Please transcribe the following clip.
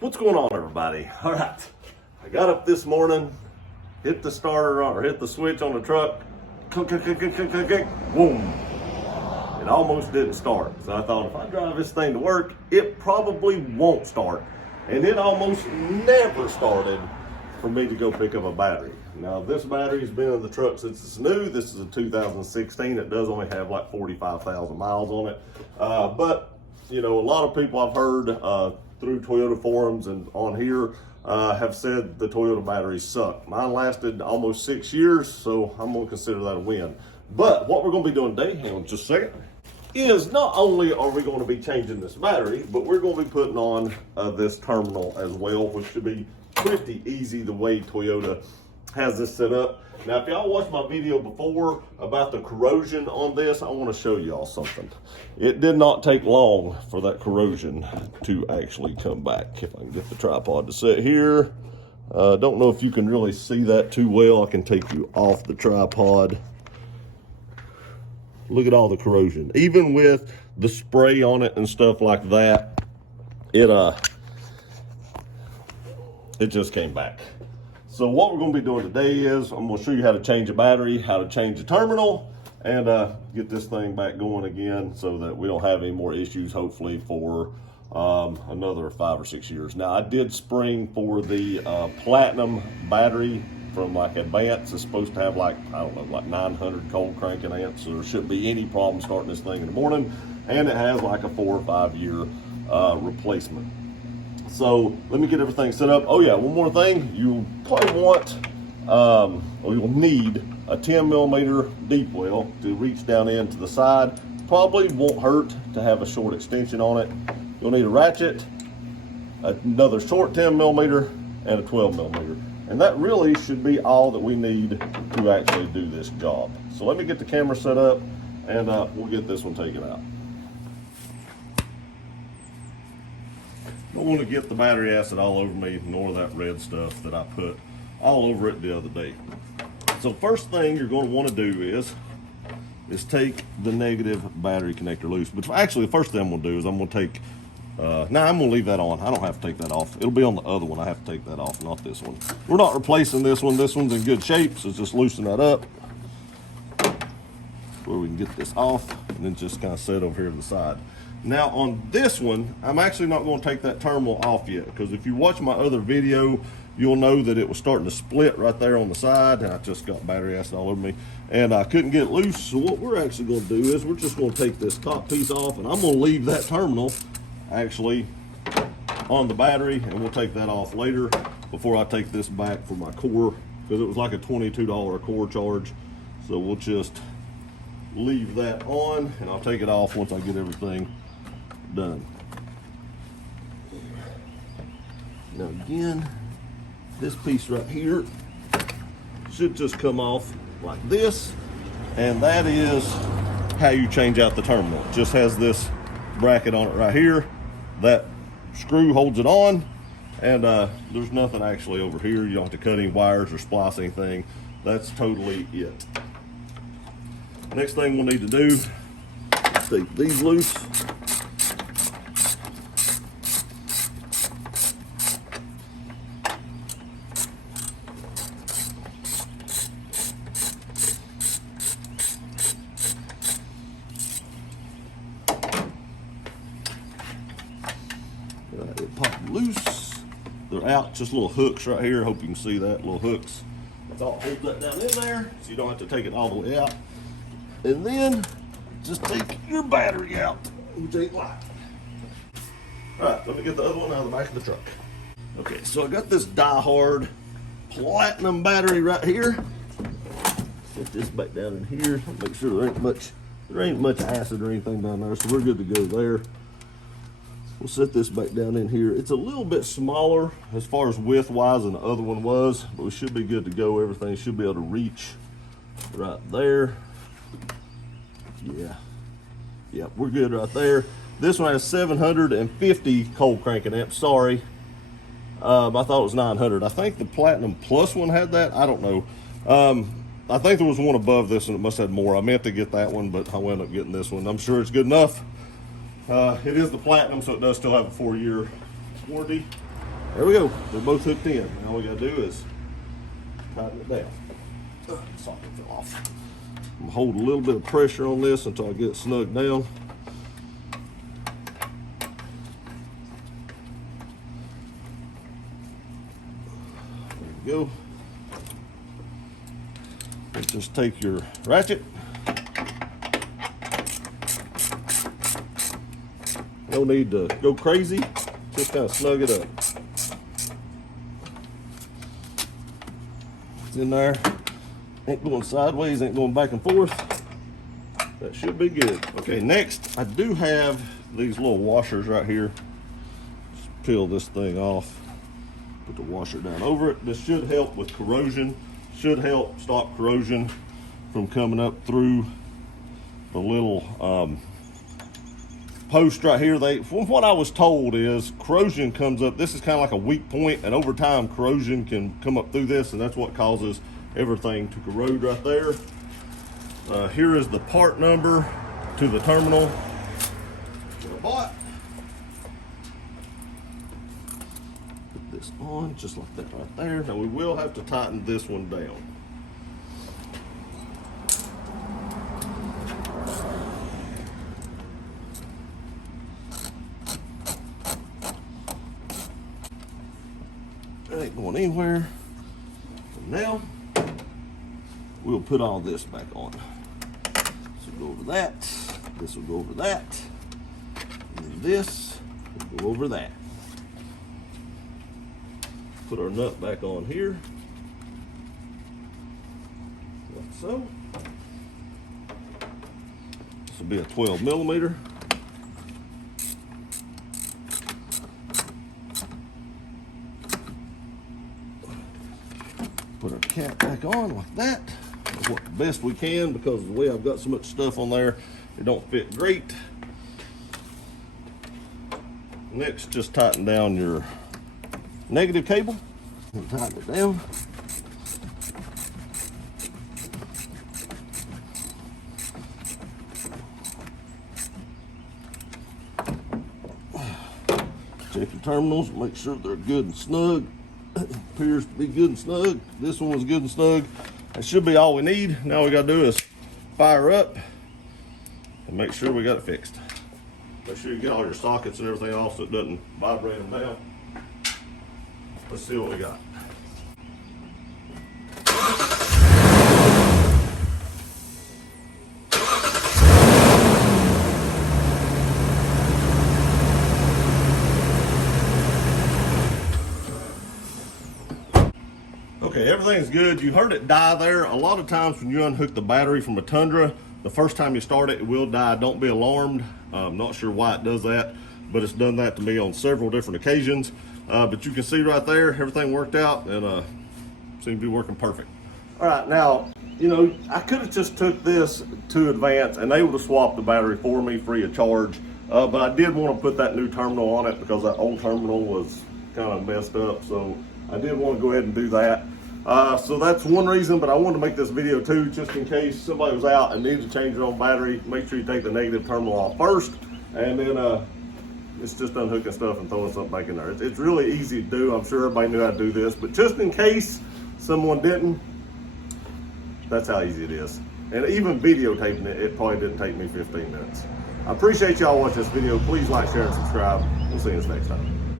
What's going on, everybody? All right, I got up this morning, hit the starter on, or hit the switch on the truck, boom. It almost didn't start. So I thought if I drive this thing to work, it probably won't start. And it almost never started for me to go pick up a battery. Now this battery's been in the truck since it's new. This is a 2016. It does only have like 45,000 miles on it. But you know, a lot of people I've heard through Toyota forums and on here have said the Toyota batteries suck. Mine lasted almost 6 years, so I'm gonna consider that a win. But what we're gonna be doing today, hang on just a second, is not only are we gonna be changing this battery, but we're gonna be putting on this terminal as well, which should be pretty easy the way Toyota has this set up. Now, if y'all watched my video before about the corrosion on this, I want to show y'all something. It did not take long for that corrosion to actually come back. If I can get the tripod to sit here. Don't know if you can really see that too well. I can take you off the tripod. Look at all the corrosion. Even with the spray on it and stuff like that, it just came back. So what we're going to be doing today is I'm going to show you how to change a battery, how to change the terminal, and get this thing back going again so that we don't have any more issues, hopefully, for another 5 or 6 years. Now, I did spring for the platinum battery from like Advance. It's supposed to have like, I don't know, like 900 cold cranking amps, so there shouldn't be any problem starting this thing in the morning. And it has like a 4 or 5 year replacement. So let me get everything set up. Oh yeah, one more thing. You probably want, or you'll need a 10 millimeter deep well to reach down into the side. Probably won't hurt to have a short extension on it. You'll need a ratchet, another short 10 millimeter, and a 12 millimeter. And that really should be all that we need to actually do this job. So let me get the camera set up and we'll get this one taken out. Don't want to get the battery acid all over me, nor that red stuff that I put all over it the other day. So first thing you're going to want to do is take the negative battery connector loose. But actually the first thing I'm going to do is I'm going to take, I'm going to leave that on. I don't have to take that off. It'll be on the other one. I have to take that off, not this one. We're not replacing this one. This one's in good shape, so just loosen that up where we can get this off and then just kind of set over here to the side. Now on this one, I'm actually not going to take that terminal off yet, because if you watch my other video, you'll know that it was starting to split right there on the side, and I just got battery acid all over me, and I couldn't get it loose. So what we're actually going to do is we're just going to take this top piece off, and I'm going to leave that terminal actually on the battery, and we'll take that off later before I take this back for my core, because it was like a $22 core charge. So we'll just leave that on, and I'll take it off once I get everything done. Now again, this piece right here should just come off like this, and that is how you change out the terminal. It just has this bracket on it right here. That screw holds it on, and there's nothing actually over here. You don't have to cut any wires or splice anything. That's totally it. Next thing we'll need to do is take these loose. It popped loose. They're out, just little hooks right here. Hope you can see that, little hooks. That's all, hold that down in there so you don't have to take it all the way out. And then just take your battery out, which ain't light. All right, let me get the other one out of the back of the truck. Okay, so I got this die-hard platinum battery right here. Put this back down in here. Make sure there ain't much acid or anything down there, so we're good to go there. We'll set this back down in here. It's a little bit smaller as far as width-wise than the other one was, but we should be good to go. Everything should be able to reach right there. Yeah, we're good right there. This one has 750 cold cranking amps. Sorry, I thought it was 900. I think the Platinum Plus one had that. I don't know. I think there was one above this and it must have more. I meant to get that one, but I wound up getting this one. I'm sure it's good enough. It is the Platinum, so it does still have a 4-year warranty. There we go. They're both hooked in. Now all we gotta do is tighten it down. Socket fell off. I'm gonna hold a little bit of pressure on this until I get it snug down. There we go. And just take your ratchet. No need to go crazy. Just kind of snug it up. It's in there. Ain't going sideways, ain't going back and forth. That should be good. Okay, next I do have these little washers right here. Just peel this thing off. Put the washer down over it. This should help with corrosion. Should help stop corrosion from coming up through the little post right here. From what I was told is corrosion comes up, this is kind of like a weak point, and over time corrosion can come up through this, and that's what causes everything to corrode right there. Here is the part number to the terminal that I bought. Put this on just like that right there. Now we will have to tighten this one down. It ain't going anywhere. And now we'll put all this back on. This will go over that. This will go over that. And then this will go over that. Put our nut back on here. Like so. This will be a 12 millimeter. Put our cap back on like that. That's what the best we can, because of the way I've got so much stuff on there, it don't fit great. Next, just tighten down your negative cable and tighten it down. Check your terminals, make sure they're good and snug. Appears to be good and snug. This one was good and snug. That should be all we need. Now we gotta do is fire up and make sure we got it fixed. Make sure you get all your sockets and everything off so it doesn't vibrate them down. Let's see what we got. Okay, everything's good. You heard it die there. A lot of times when you unhook the battery from a Tundra, the first time you start it, it will die. Don't be alarmed. I'm not sure why it does that, but it's done that to me on several different occasions. But you can see right there, everything worked out and seems to be working perfect. All right, now, you know, I could have just took this to Advance and they would have swapped the battery for me free of charge. But I did want to put that new terminal on it because that old terminal was kind of messed up. So I did want to go ahead and do that. So that's one reason, but I wanted to make this video too, just in case somebody was out and needed to change their own battery. Make sure you take the negative terminal off first, and then it's just unhooking stuff and throwing something back in there. It's really easy to do. I'm sure everybody knew how to do this, but just in case someone didn't, that's how easy it is. And even videotaping it, it probably didn't take me 15 minutes. I appreciate y'all watching this video. Please like, share, and subscribe. We'll see you next time.